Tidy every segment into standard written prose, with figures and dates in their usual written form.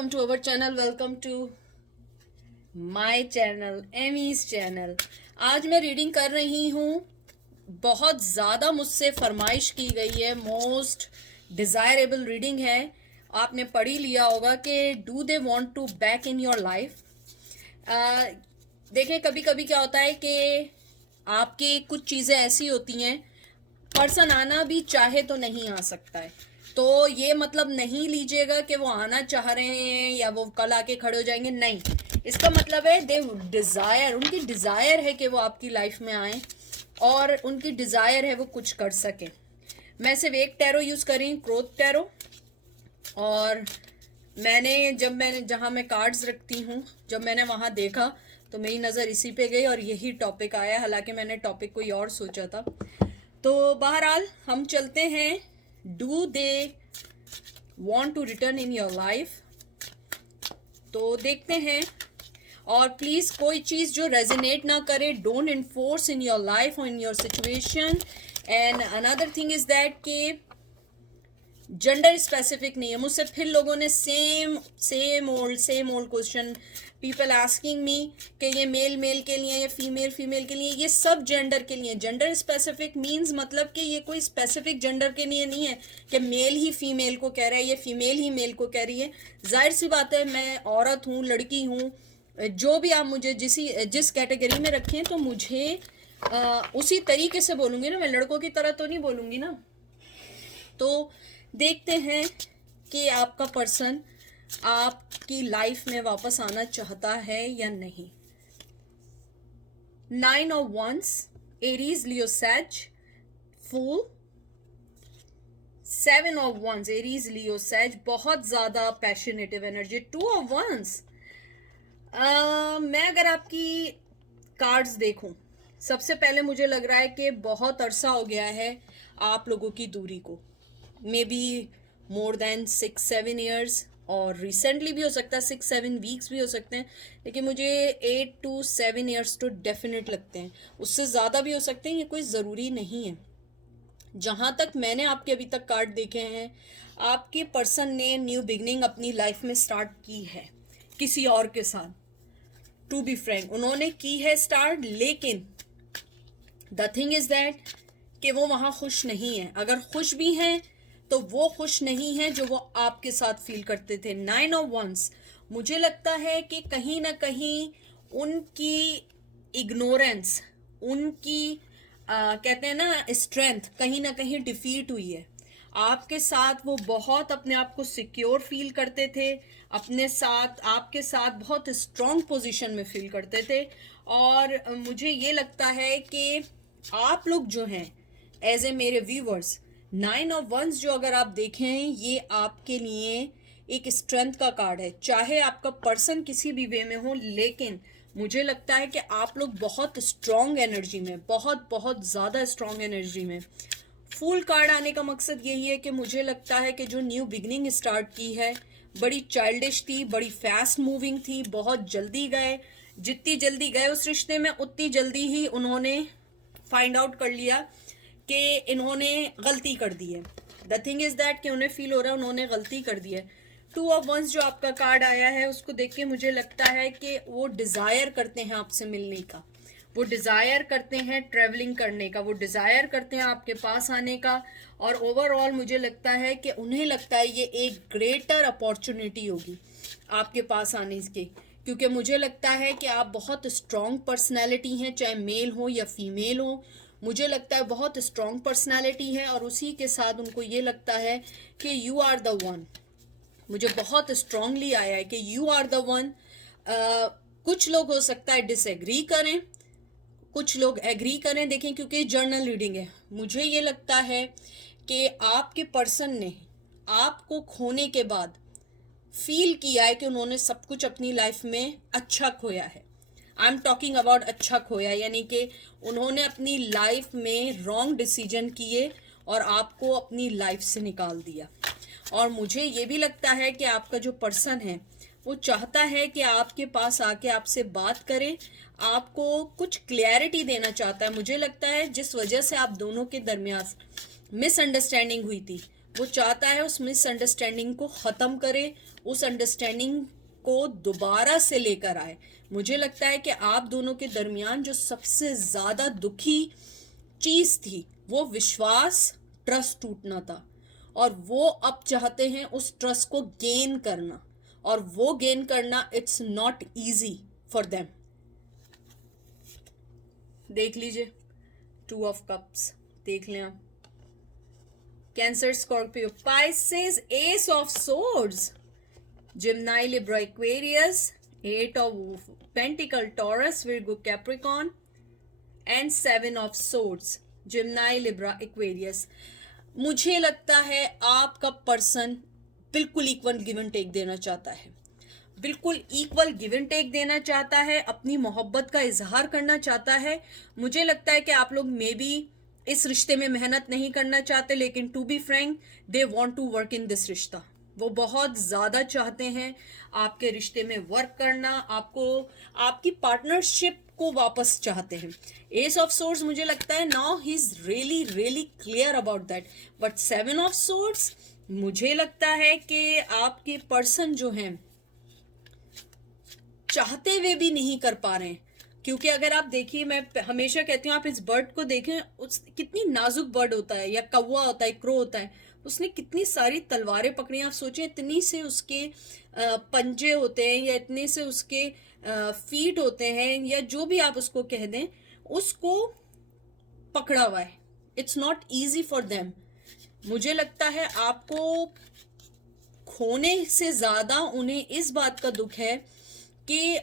Welcome to our channel, welcome to my channel, Amy's channel. आज मैं reading कर रही हूँ। बहुत ज़्यादा मुझसे फरमाइश की गई है, मोस्ट डिज़ायरेबल रीडिंग है। आपने पढ़ ही लिया होगा कि do they want to back in your life. देखें, कभी कभी क्या होता है कि आपकी कुछ चीज़ें ऐसी होती हैं, पर्सन आना भी चाहे तो नहीं आ सकता है। तो ये मतलब नहीं लीजिएगा कि वो आना चाह रहे हैं या वो कल आके खड़े हो जाएंगे, नहीं। इसका मतलब है दे डिज़ायर, उनकी डिज़ायर है कि वो आपकी लाइफ में आए और उनकी डिज़ायर है वो कुछ कर सके। मैं सिर्फ एक टैरो यूज़ कर रही हूँ, क्रोथ टैरो। और मैंने जहाँ मैं कार्ड्स रखती हूँ, जब मैंने वहाँ देखा तो मेरी नज़र इसी पे गई और यही टॉपिक आया। हालांकि मैंने टॉपिक कोई और सोचा था। तो बहरहाल हम चलते हैं, do they want to return in your life. तो देखते हैं। और प्लीज़ कोई चीज़ जो रेजोनेट ना करे, don't enforce in your life और in your situation. And another thing is that कि जेंडर स्पेसिफिक नहीं है। मुझसे फिर लोगों ने same old question, people asking me कि ये मेल के लिए या फीमेल के लिए, ये सब जेंडर के लिए। जेंडर स्पेसिफिक मींस मतलब कि ये कोई स्पेसिफिक जेंडर के लिए नहीं है कि मेल ही फीमेल को कह रहा है या फीमेल ही मेल को कह रही है। जाहिर सी बात है, मैं औरत हूँ, लड़की हूँ, जो भी आप मुझे जिस कैटेगरी में रखें तो मुझे उसी तरीके से बोलूँगी ना। मैं लड़कों की तरह तो नहीं बोलूँगी ना। तो देखते हैं कि आपका पर्सन आपकी लाइफ में वापस आना चाहता है या नहीं। 9 of Wands, Aries, Leo, Sag, Fool. 7 of Wands, Aries, Leo, Sag, बहुत ज्यादा पैशनेटिव एनर्जी। 2 of Wands, मैं अगर आपकी कार्ड्स देखूं, सबसे पहले मुझे लग रहा है कि बहुत अरसा हो गया है आप लोगों की दूरी को, may be more than 6-7 years, और रिसेंटली भी हो सकता है 6-7 वीक्स भी हो सकते हैं, लेकिन मुझे 8 to 7 ईयर्स तो डेफिनेट लगते हैं। उससे ज़्यादा भी हो सकते हैं, ये कोई ज़रूरी नहीं है। जहाँ तक मैंने आपके अभी तक कार्ड देखे हैं, आपके पर्सन ने न्यू बिगनिंग अपनी लाइफ में स्टार्ट की है किसी और के साथ। टू बी फ्रैंक, उन्होंने की है स्टार्ट, लेकिन द थिंग इज दैट कि वो वहाँ खुश नहीं है। अगर खुश भी हैं तो वो खुश नहीं है जो वो आपके साथ फील करते थे। 9 of Wands, मुझे लगता है कि कहीं ना कहीं उनकी इग्नोरेंस, उनकी कहते हैं ना स्ट्रेंथ, कहीं ना कहीं डिफीट हुई है। आपके साथ वो बहुत अपने आप को सिक्योर फील करते थे, अपने साथ आपके साथ बहुत स्ट्रॉन्ग पोजीशन में फील करते थे। और मुझे ये लगता है कि आप लोग जो हैं एज ए मेरे व्यूवर्स, 9 of Wands जो अगर आप देखें, ये आपके लिए एक स्ट्रेंथ का कार्ड है। चाहे आपका पर्सन किसी भी वे में हो, लेकिन मुझे लगता है कि आप लोग बहुत स्ट्रॉन्ग एनर्जी में, बहुत बहुत ज़्यादा स्ट्रॉन्ग एनर्जी में। फुल कार्ड आने का मकसद यही है कि मुझे लगता है कि जो न्यू बिगनिंग स्टार्ट की है, बड़ी चाइल्डिश थी, बड़ी फास्ट मूविंग थी, बहुत जल्दी गए। जितनी जल्दी गए उस रिश्ते में, उतनी जल्दी ही उन्होंने फाइंड आउट कर लिया कि इन्होंने गलती कर दी है। द थिंग इज दैट कि उन्हें फील हो रहा है उन्होंने गलती कर दी है। 2 of Wands जो आपका कार्ड आया है, उसको देख के मुझे लगता है कि वो डिज़ायर करते हैं आपसे मिलने का, वो डिज़ायर करते हैं ट्रैवलिंग करने का, वो डिज़ायर करते हैं आपके पास आने का। और ओवरऑल मुझे लगता है कि उन्हें लगता है ये एक ग्रेटर अपॉर्चुनिटी होगी आपके पास आने की, क्योंकि मुझे लगता है कि आप बहुत स्ट्रॉन्ग पर्सनैलिटी हैं, चाहे मेल हो या फीमेल हो। मुझे लगता है बहुत स्ट्रॉन्ग पर्सनैलिटी है और उसी के साथ उनको ये लगता है कि यू आर द वन। मुझे बहुत स्ट्रांगली आया है कि यू आर द वन। कुछ लोग हो सकता है डिसएग्री करें, कुछ लोग एग्री करें। देखें, क्योंकि जर्नल रीडिंग है, मुझे ये लगता है कि आपके पर्सन ने आपको खोने के बाद फील किया है कि उन्होंने सब कुछ अपनी लाइफ में अच्छा खोया है। आई एम टॉकिंग अबाउट अच्छा खोया, यानी कि उन्होंने अपनी लाइफ में रॉन्ग डिसीजन किए और आपको अपनी लाइफ से निकाल दिया। और मुझे ये भी लगता है कि आपका जो पर्सन है वो चाहता है कि आपके पास आके आपसे बात करे, आपको कुछ क्लैरिटी देना चाहता है। मुझे लगता है जिस वजह से आप दोनों के दरमियान मिसअंडरस्टैंडिंग हुई थी, वो चाहता है उस मिसअंडरस्टैंडिंग को ख़त्म करे उस अंडरस्टैंडिंग को दोबारा से लेकर आए। मुझे लगता है कि आप दोनों के दरमियान जो सबसे ज्यादा दुखी चीज थी वो विश्वास, ट्रस्ट टूटना था, और वो अब चाहते हैं उस ट्रस्ट को गेन करना, और वो गेन करना it's not easy for them. देख लीजिए, 2 ऑफ कप्स देख लें आप। Cancer, Scorpio, Pisces, S of swords, Gemini, Libra, Aquarius, 8 of Pentacle, Taurus, Virgo, Capricorn, and 7 of Swords, Gemini, Libra, Aquarius. मुझे लगता है आपका पर्सन बिल्कुल इक्वल गिव एंड टेक देना चाहता है, बिल्कुल इक्वल गिव एंड टेक देना चाहता है, अपनी मोहब्बत का इजहार करना चाहता है। मुझे लगता है कि आप लोग मे बी इस रिश्ते में मेहनत नहीं करना चाहते, लेकिन to be frank they want to work in this रिश्ता। वो बहुत ज्यादा चाहते हैं आपके रिश्ते में वर्क करना, आपको आपकी पार्टनरशिप को वापस चाहते हैं। एस ऑफ सोर्ड्स मुझे लगता है now he is really really clear about that, but 7 of swords मुझे लगता है कि आपके पर्सन जो हैं चाहते हुए भी नहीं कर पा रहे हैं। क्योंकि अगर आप देखिए, मैं हमेशा कहती हूँ आप इस बर्ड को देखें, कितनी नाजुक बर्ड होता है, या कौवा होता है, क्रो होता है, उसने कितनी सारी तलवारें पकड़ी। आप सोचें इतनी से उसके पंजे होते हैं, या इतने से उसके फीट होते हैं, या जो भी आप उसको कह दें, उसको पकड़ा हुआ है। It's not easy for them. मुझे लगता है आपको खोने से ज्यादा उन्हें इस बात का दुख है कि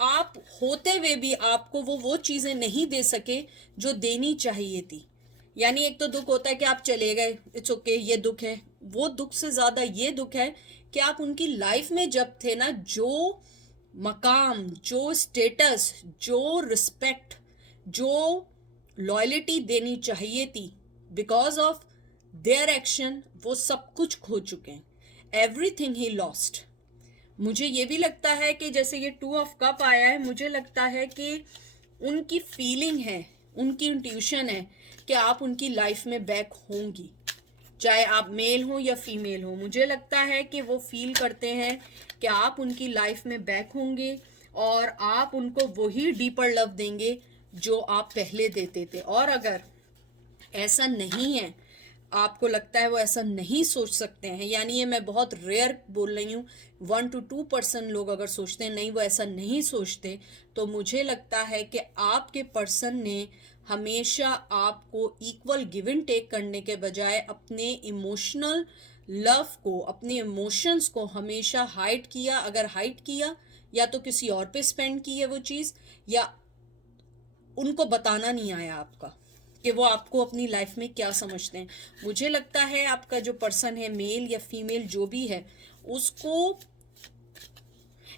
आप होते हुए भी आपको वो चीजें नहीं दे सके जो देनी चाहिए थी। यानी एक तो दुख होता है कि आप चले गए, इट्स ओके, ये दुख है। वो दुख से ज्यादा ये दुख है कि आप उनकी लाइफ में जब थे ना, जो मकाम, जो स्टेटस, जो रिस्पेक्ट, जो लॉयल्टी देनी चाहिए थी, बिकॉज ऑफ देयर एक्शन वो सब कुछ खो चुके हैं। Everything he lost. मुझे ये भी लगता है कि जैसे ये 2 ऑफ कप आया है, मुझे लगता है कि उनकी फीलिंग है, उनकी इंट्यूशन है कि आप उनकी लाइफ में बैक होंगी, चाहे आप मेल हो या फीमेल हो। मुझे लगता है कि वो फील करते हैं कि आप उनकी लाइफ में बैक होंगे, और आप उनको वही डीपर लव देंगे जो आप पहले देते थे। और अगर ऐसा नहीं है, आपको लगता है वो ऐसा नहीं सोच सकते हैं, यानी ये मैं बहुत रेयर बोल रही हूँ, 1 to 2% लोग अगर सोचते हैं नहीं वो ऐसा नहीं सोचते, तो मुझे लगता है कि आपके पर्सन ने हमेशा आपको इक्वल गिव एंड टेक करने के बजाय अपने इमोशनल लव को, अपने इमोशंस को हमेशा हाइड किया। अगर हाइड किया, या तो किसी और पे स्पेंड की है वो चीज़, या उनको बताना नहीं आया आपका कि वो आपको अपनी लाइफ में क्या समझते हैं। मुझे लगता है आपका जो पर्सन है, मेल या फीमेल जो भी है, उसको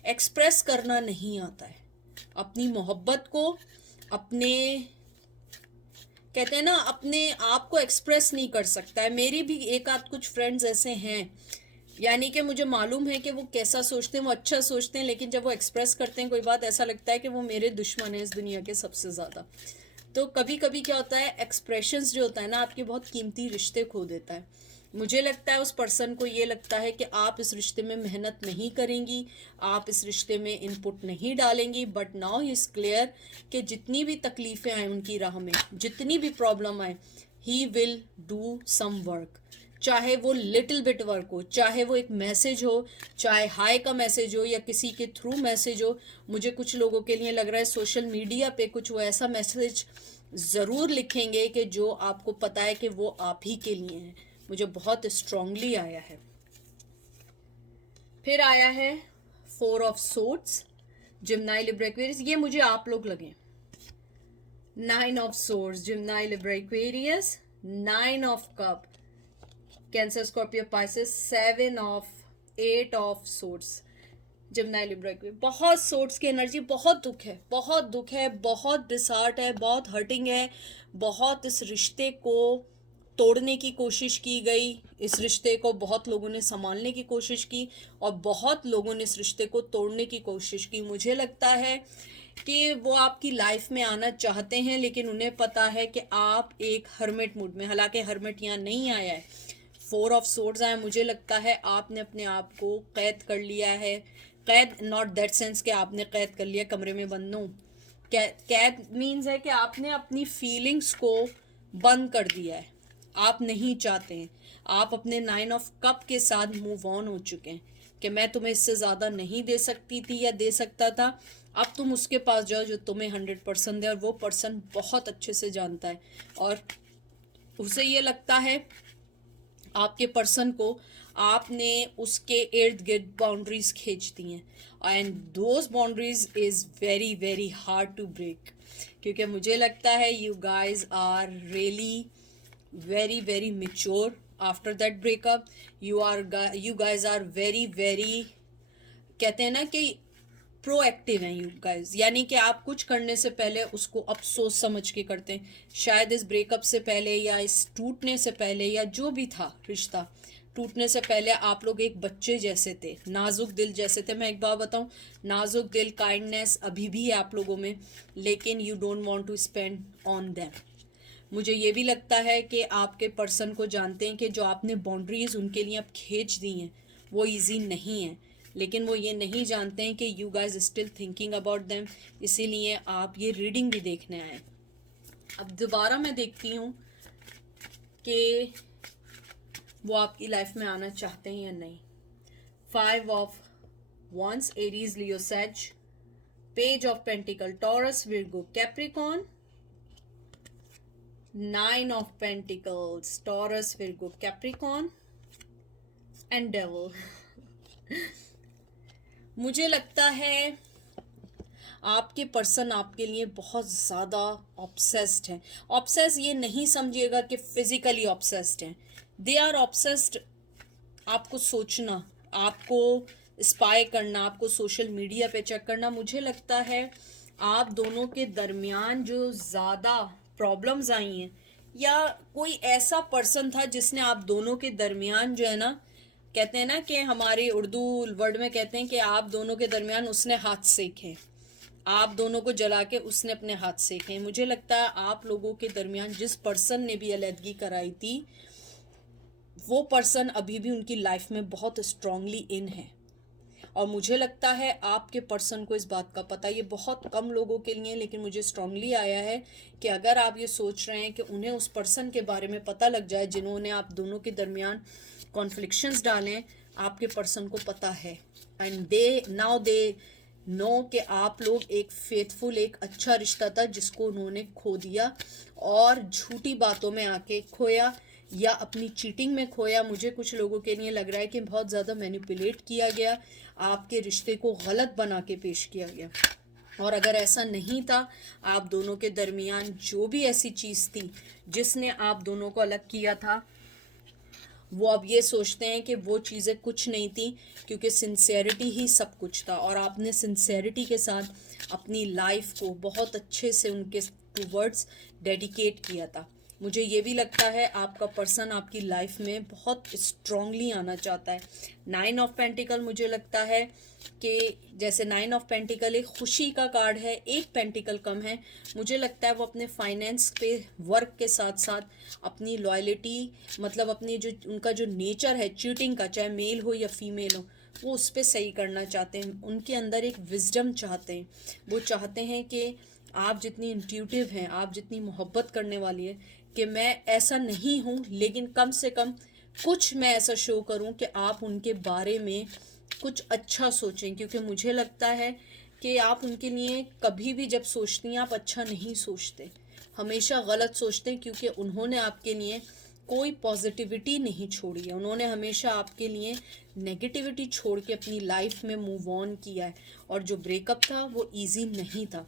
एक्सप्रेस करना नहीं आता है अपनी मोहब्बत को, अपने कहते हैं ना अपने आप को एक्सप्रेस नहीं कर सकता है। मेरी भी एक आध कुछ फ्रेंड्स ऐसे हैं, यानी कि मुझे मालूम है कि वो कैसा सोचते हैं, वो अच्छा सोचते हैं, लेकिन जब वो एक्सप्रेस करते हैं कोई बात, ऐसा लगता है कि वो मेरे दुश्मन है इस दुनिया के सबसे ज़्यादा। तो कभी कभी क्या होता है, एक्सप्रेशंस जो होता है ना, आपके बहुत कीमती रिश्ते खो देता है। मुझे लगता है उस पर्सन को ये लगता है कि आप इस रिश्ते में मेहनत नहीं करेंगी, आप इस रिश्ते में इनपुट नहीं डालेंगी, but now he is clear कि जितनी भी तकलीफ़ें आए उनकी राह में, जितनी भी प्रॉब्लम आए, he will do some work. चाहे वो लिटिल बिट वर्क हो, चाहे वो एक मैसेज हो, चाहे हाय का मैसेज हो, या किसी के थ्रू मैसेज हो। मुझे कुछ लोगों के लिए लग रहा है सोशल मीडिया पे कुछ वो ऐसा मैसेज ज़रूर लिखेंगे कि जो आपको पता है कि वो आप ही के लिए है। मुझे बहुत स्ट्रांगली आया है। फिर आया है 4 of swords, Gemini, Libra, Aquarius. ये मुझे आप लोग लगे। 9 of swords, Gemini, Libra, Aquarius. 9 of cup, Cancer, Scorpio, Pisces. 8 of swords, Gemini, Libra, Aquarius. बहुत सोर्ड्स की एनर्जी, बहुत दुख है, बहुत दुख है, बहुत डिसहार्ट है, बहुत हर्टिंग है, बहुत इस रिश्ते को तोड़ने की कोशिश की गई, इस रिश्ते को बहुत लोगों ने संभालने की कोशिश की, और बहुत लोगों ने इस रिश्ते को तोड़ने की कोशिश की। मुझे लगता है कि वो आपकी लाइफ में आना चाहते हैं, लेकिन उन्हें पता है कि आप एक हर्मिट मूड में, हालांकि हर्मिट यहाँ नहीं आया है, 4 ऑफ सोर्ड्स आए, मुझे लगता है आपने अपने आप को कैद कर लिया है। कैद नॉट दैट सेंस कि आपने कैद कर लिया कमरे में बंद हूँ, कैद मीन्स है कि आपने अपनी फीलिंग्स को बंद कर दिया है, आप नहीं चाहते हैं, आप अपने 9 ऑफ कप के साथ मूव ऑन हो चुके हैं कि मैं तुम्हें इससे ज़्यादा नहीं दे सकती थी या दे सकता था, अब तुम उसके पास जाओ जो तुम्हें 100% दे, और वो पर्सन बहुत अच्छे से जानता है और उसे ये लगता है आपके पर्सन को आपने उसके इर्द गिर्द बाउंड्रीज खींच दी हैं and those boundaries is very very hard to break, क्योंकि मुझे लगता है you guys are really very very mature after that breakup. You guys are very very, कहते हैं ना कि प्रोएक्टिव हैं यू गाइज, यानी कि आप कुछ करने से पहले उसको अब सोच समझ के करते हैं। शायद इस ब्रेकअप से पहले या इस टूटने से पहले या जो भी था रिश्ता टूटने से पहले आप लोग एक बच्चे जैसे थे, नाजुक दिल जैसे थे। मैं एक बात बताऊं, नाजुक दिल, काइंडनेस अभी भी है आप लोगों में, लेकिन you don't want to spend on them. मुझे ये भी लगता है कि आपके पर्सन को जानते हैं कि जो आपने बाउंड्रीज उनके लिए अब खींच दी हैं वो इजी नहीं है, लेकिन वो ये नहीं जानते हैं कि you guys still thinking about them, इसीलिए आप ये रीडिंग भी देखने आए। अब दोबारा मैं देखती हूँ कि वो आपकी लाइफ में आना चाहते हैं या नहीं। 5 of wands, Aries, Leo, Sag, page of pentacle, Taurus, Virgo, Capricorn, 9 of pentacles, Taurus, Virgo, Capricorn and devil. मुझे लगता है आपके पर्सन आपके लिए बहुत ज़्यादा ऑब्सेस्ड हैं। ऑब्सेस ये नहीं समझिएगा कि फिजिकली ऑब्सेस्ड हैं, दे आर ऑब्सेस्ड। आपको सोचना, आपको स्पाई करना, आपको सोशल मीडिया पे चेक करना। मुझे लगता है आप दोनों के दरमियान जो ज़्यादा प्रॉब्लम्स आई हैं, या कोई ऐसा पर्सन था जिसने आप दोनों के दरमियान जो है ना, कहते हैं ना कि हमारी उर्दू वर्ड में कहते हैं कि आप दोनों के दरमियान उसने हाथ सेके, आप दोनों को जला के उसने अपने हाथ सेके। मुझे लगता है आप लोगों के दरमियान जिस पर्सन ने भी अलहदगी कराई थी वो पर्सन अभी भी उनकी लाइफ में बहुत स्ट्रांगली इन है, और मुझे लगता है आपके पर्सन को इस बात का पता, ये बहुत कम लोगों के लिए, लेकिन मुझे स्ट्रांगली आया है कि अगर आप ये सोच रहे हैं कि उन्हें उस पर्सन के बारे में पता लग जाए जिन्होंने आप दोनों के दरमियान कॉन्फ्लिक्शंस डालें, आपके पर्सन को पता है एंड दे नो कि आप लोग एक फेथफुल, एक अच्छा रिश्ता था जिसको उन्होंने खो दिया और झूठी बातों में आके खोया या अपनी चीटिंग में खोया। मुझे कुछ लोगों के लिए लग रहा है कि बहुत ज़्यादा मैनिपुलेट किया गया, आपके रिश्ते को गलत बना के पेश किया गया, और अगर ऐसा नहीं था, आप दोनों के दरमियान जो भी ऐसी चीज़ थी जिसने आप दोनों को अलग किया था, वो अब ये सोचते हैं कि वो चीज़ें कुछ नहीं थी, क्योंकि सिंसेरिटी ही सब कुछ था और आपने सिंसेरिटी के साथ अपनी लाइफ को बहुत अच्छे से उनके टूवर्ड्स डेडिकेट किया था। मुझे ये भी लगता है आपका पर्सन आपकी लाइफ में बहुत स्ट्रांगली आना चाहता है। 9 ऑफ पेंटिकल, मुझे लगता है कि जैसे 9 ऑफ पेंटिकल एक खुशी का कार्ड है, एक पेंटिकल कम है, मुझे लगता है वो अपने फाइनेंस पे वर्क के साथ साथ अपनी लॉयल्टी, मतलब अपनी जो उनका जो नेचर है चीटिंग का, चाहे मेल हो या फीमेल हो, वो उस पर सही करना चाहते हैं। उनके अंदर एक विजडम चाहते हैं, वो चाहते हैं कि आप जितनी इंट्यूटिव हैं, आप जितनी मोहब्बत करने वाली है, कि मैं ऐसा नहीं हूँ, लेकिन कम से कम कुछ मैं ऐसा शो करूँ कि आप उनके बारे में कुछ अच्छा सोचें, क्योंकि मुझे लगता है कि आप उनके लिए कभी भी जब सोचती हैं आप अच्छा नहीं सोचते, हमेशा गलत सोचते हैं, क्योंकि उन्होंने आपके लिए कोई पॉजिटिविटी नहीं छोड़ी है, उन्होंने हमेशा आपके लिए नेगेटिविटी छोड़ के अपनी लाइफ में मूव ऑन किया है। और जो ब्रेकअप था वो इजी नहीं था,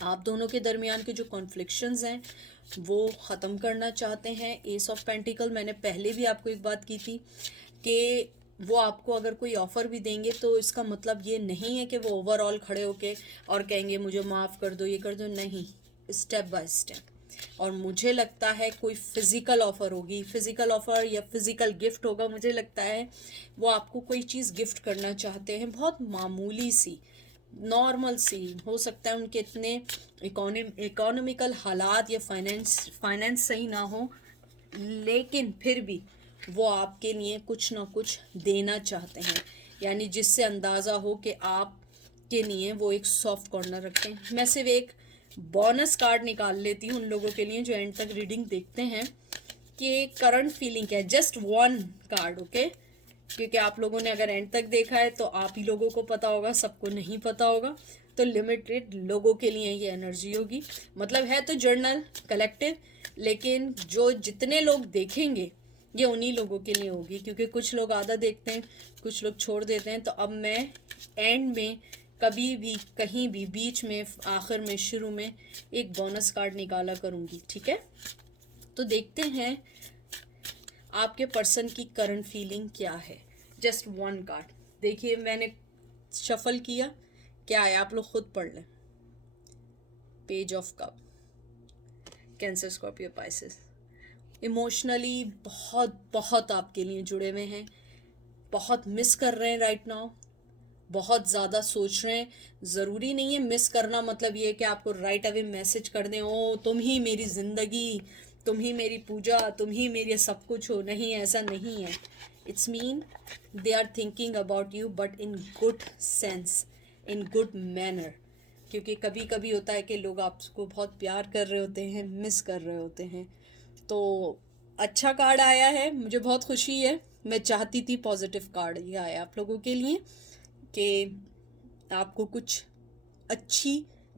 आप दोनों के दरमियान के जो कॉन्फ्लिक्शंस हैं वो ख़त्म करना चाहते हैं। एस ऑफ पेंटिकल, मैंने पहले भी आपको एक बात की थी कि वो आपको अगर कोई ऑफ़र भी देंगे तो इसका मतलब ये नहीं है कि वो ओवरऑल खड़े होके और कहेंगे मुझे माफ़ कर दो, ये कर दो, नहीं, स्टेप बाय स्टेप। और मुझे लगता है कोई फिज़िकल ऑफ़र होगी, फिज़िकल ऑफ़र या फिज़िकल गिफ्ट होगा, मुझे लगता है वो आपको कोई चीज़ गिफ्ट करना चाहते हैं, बहुत मामूली सी, नॉर्मल सी। हो सकता है उनके इतने इकोनॉमिकल हालात या फाइनेंस सही ना हो, लेकिन फिर भी वो आपके लिए कुछ ना कुछ देना चाहते हैं, यानी जिससे अंदाज़ा हो कि आप के लिए वो एक सॉफ्ट कॉर्नर रखते हैं। मैं सिर्फ एक बोनस कार्ड निकाल लेती हूँ उन लोगों के लिए जो एंड तक रीडिंग देखते हैं कि करंट फीलिंग क्या है। जस्ट वन कार्ड, ओके, क्योंकि आप लोगों ने अगर एंड तक देखा है तो आप ही लोगों को पता होगा, सबको नहीं पता होगा, तो लिमिटेड लोगों के लिए ये एनर्जी होगी। मतलब है तो जर्नल कलेक्टिव, लेकिन जो जितने लोग देखेंगे ये उन्हीं लोगों के लिए होगी, क्योंकि कुछ लोग आधा देखते हैं, कुछ लोग छोड़ देते हैं। तो अब मैं एंड में कभी भी, कहीं भी, बीच में, आखिर में, शुरू में एक बोनस कार्ड निकाला करूँगी, ठीक है। तो देखते हैं आपके पर्सन की करंट फीलिंग क्या है। जस्ट वन कार्ड देखिए, मैंने शफल किया, क्या है आप लोग खुद पढ़ लें। Page of cup, Cancer, Scorpio, Pisces. Emotionally बहुत बहुत आपके लिए जुड़े हुए हैं, बहुत मिस कर रहे हैं राइट नाउ, बहुत ज़्यादा सोच रहे हैं। ज़रूरी नहीं है मिस करना मतलब ये कि आपको राइट अवे मैसेज कर दें, ओ तुम ही मेरी ज़िंदगी, तुम ही मेरी पूजा, तुम ही मेरे सब कुछ हो। नहीं, ऐसा नहीं है। It's mean they are thinking about you, but in good sense, in good manner. क्योंकि कभी कभी होता है कि लोग आपको बहुत प्यार कर रहे होते हैं, मिस कर रहे होते हैं। तो अच्छा कार्ड आया है, मुझे बहुत खुशी है। मैं चाहती थी पॉजिटिव कार्ड ये आया आप लोगों के लिए कि आपको कुछ अच्छी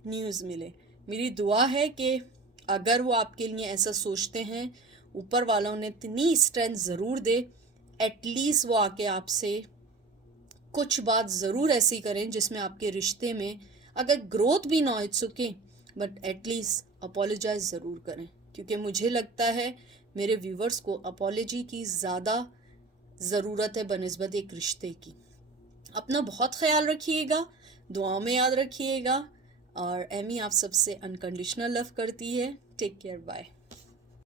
न्यूज़ मिले। मेरी दुआ है कि अगर वो आपके लिए ऐसा सोचते हैं, ऊपर वालों ने इतनी स्ट्रेंथ ज़रूर दे, एटलीस्ट वो आके आपसे कुछ बात ज़रूर ऐसी करें जिसमें आपके रिश्ते में अगर ग्रोथ भी ना हो, it's okay, but at least apologise ज़रूर करें। क्योंकि मुझे लगता है मेरे व्यूवर्स को अपॉलोजी की ज़्यादा ज़रूरत है बनिस्बत एक रिश्ते की। अपना बहुत ख्याल रखिएगा, दुआओं में याद रखिएगा, और एमी आप सबसे अनकंडीशनल लव करती है। Take care, bye.